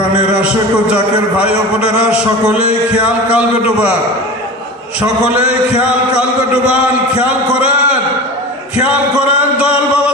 প্রাণের আশেক জাকের ভাই বোনেরা, সকলেই খেয়াল কালবে ডোবান। সকলেই খেয়াল কালবে ডোবান। খেয়াল করেন খেয়াল করেন দল বাবা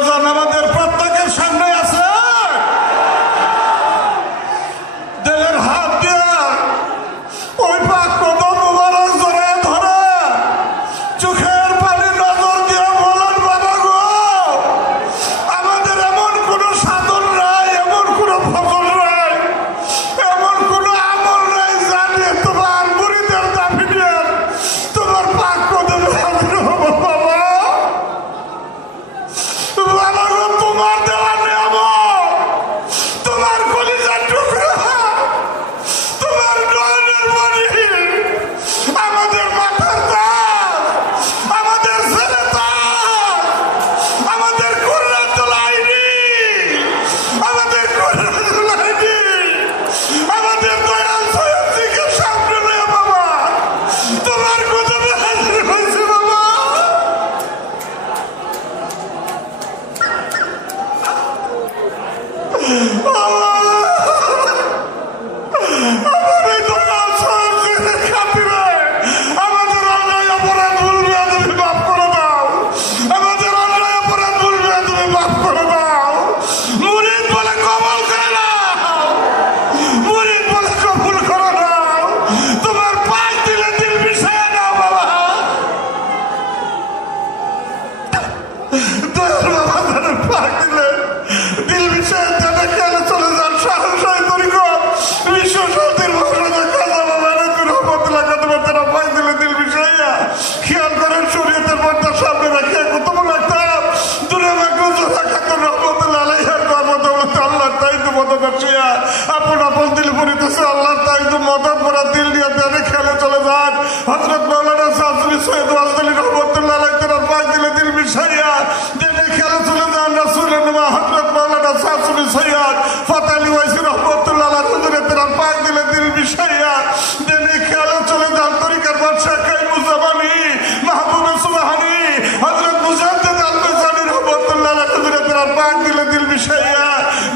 হজরত মৌলানা সাজমি সৈয়দ ওয়াজদালি রহমতুল্লাহ দিলে ফাজিলে দিল মিশাইয়া দিনে খেলা চলে যান রাসুলের নামা হজরত মৌলানা সাজমি সৈয়দ ফাতালি ওয়াইসি রহমতুল্লাহ আলাইকুম হুজুরে তেরা ফাজিলে দিল মিশাইয়া দিনে খেলে চলে যান তরিকার বাদশা কাইমু জামানি, মাহবুবে সুবহানি হজরত মুজাদ্দিদ আল মিজানি রহমতুল্লাহ আলাইকুম হুজুরে তেরা ফাজিলে দিল মিশাইয়া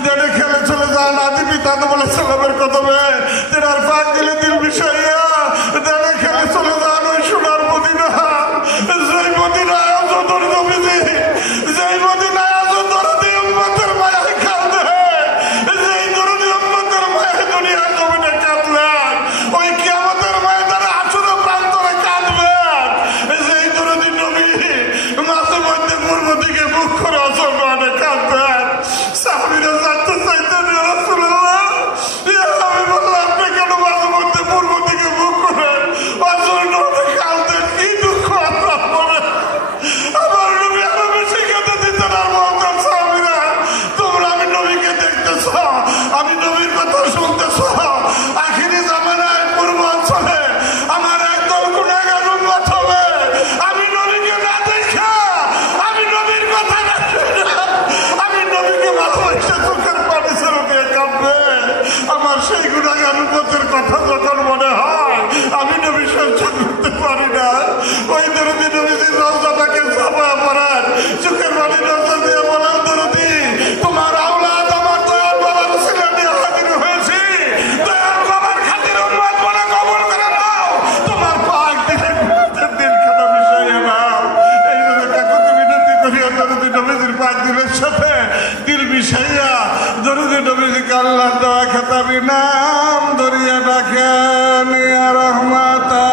দিনে খেলে চলে যান আদি পিতা তো বলে সালামের কদমে তেরা ফাজিলে দিল মিশাইয়া পাক দিলের সাথে দিল মিশাইয়া দরুদ নবীজিকে আল্লাহ দেওয়া খেতাবি নাম দরিয়া ডাকেন, ইয়া রহমাতা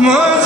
Mother.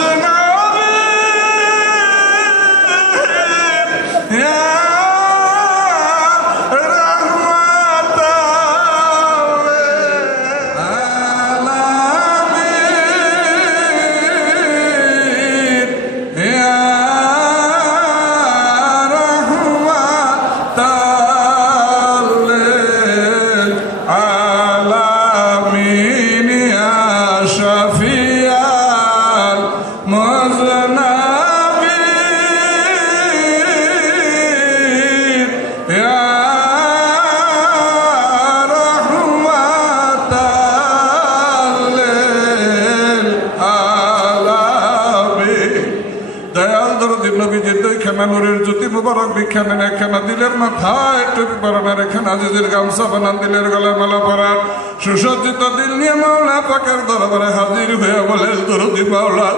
দিন নবীজির দুই খেমে নুরের জ্যোতি মুবারক বিখ্যানেন একখানা দিলের মাথায় টুপি পরানার এখানে আজিজের গামছা বানান দিলের গলায় মালা পরার সুসজ্জিত দিল নিয়ে মাওলা পাকের দরবারে হাজির হয়ে বলে, দরদি পাওলা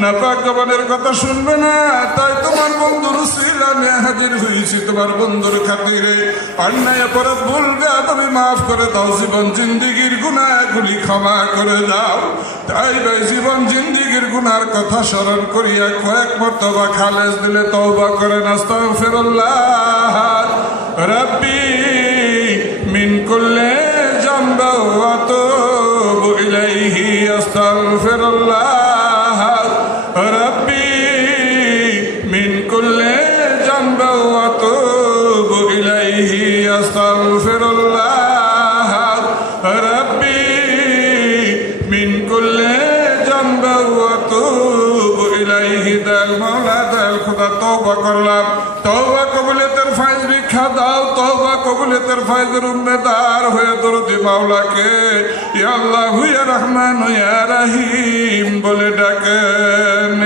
না পাক জবানের কথা শুনবে না, তাই তোমার বন্ধুর শিলা নিয়ে হাজির হয়েছি। তোমার বন্ধুর খাতিরে অন্যায় অপরাধ ভুলবে তুমি মাফ করে দাও, জীবন জিন্দিগির গুণাগুলি ক্ষমা করে দাও। তাই ভাই জীবন জিন্দিগির গুনার কথা স্মরণ করিয়া কয়েক মর্তবা খালেজ দিলে তওবা করে নাস্তাও ফেরল্লাহ রব্বি মিন কুল্লে জামবা ওয়া তুবু ইলাইহি তওবা করলাম। তৌবা কবুলিয়তের ফাইজ ভিক্ষা দাও তৌবা কবুলিয়তের ফাইজের উম্মেদার হয়ে দরদি মাওলাকে। আল্লাহ ইয়া রহমান ইয়া রহিম বলে ডাকেন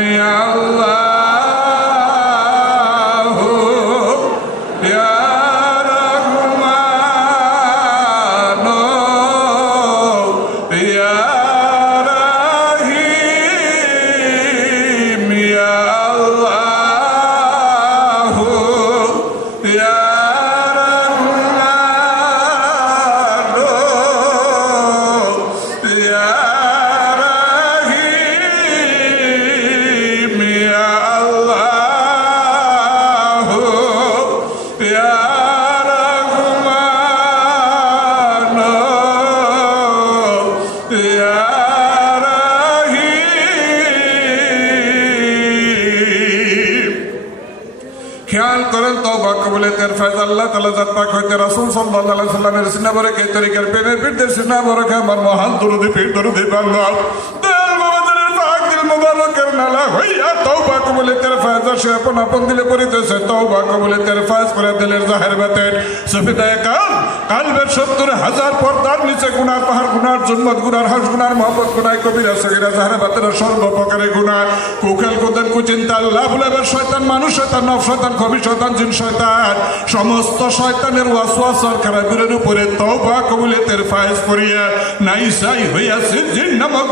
আল্লাহ। কবুলেতের ফেজ আল্লাহ তালা জাত পাক হইতে রাসুল সাল্লাহ আলাইহি সাল্লামের সিনা বরে তরিকার প্রেমে পীরদের সিনা বরে আমার মহান দুরুদি পীর দুরুদি বাংলা পাক দিল নালা হইয়া তওবা কবুলেতের আপন আপন দিলে ফেজ করে দিলের কালবের সত্তর হাজার পর্দার নিচে পাহাড় হাস মহব্বত কবিরা সগিরা সর্বপ্রকারে কুকেল কুদেন কুচিন্তা শয়তান, মানুষ শয়তান নব শয়তান কবি শয়তান, জিন শয়তান। সমস্ত শয়তানের ওয়াসওয়াসার খারাপের উপরে তওবা করিয়া নাইসাই হইয়াছে, জিন নামক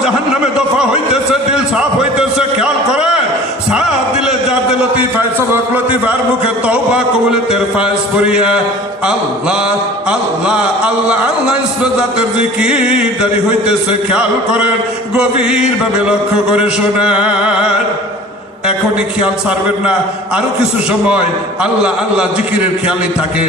দফা হইতেছে দিল সাফ হইতেছে, খেয়াল করে সাফ দিলে দিল লতিফায় সবক লতিফার মুখে তওবা কবুলেতের ফায়েজ করিয়া আল্লাহ আল্লাহ আল্লাহ আল্লাহ ইসরাতের জিকির দাঁড়ি হইতেছে, খেয়াল করেন গভীর ভাবে লক্ষ্য করে শোনেন। এখনই খেয়াল ছাড়বেন না, আরও কিছু সময় আল্লাহ আল্লাহ জিকিরের খেয়ালই থাকে।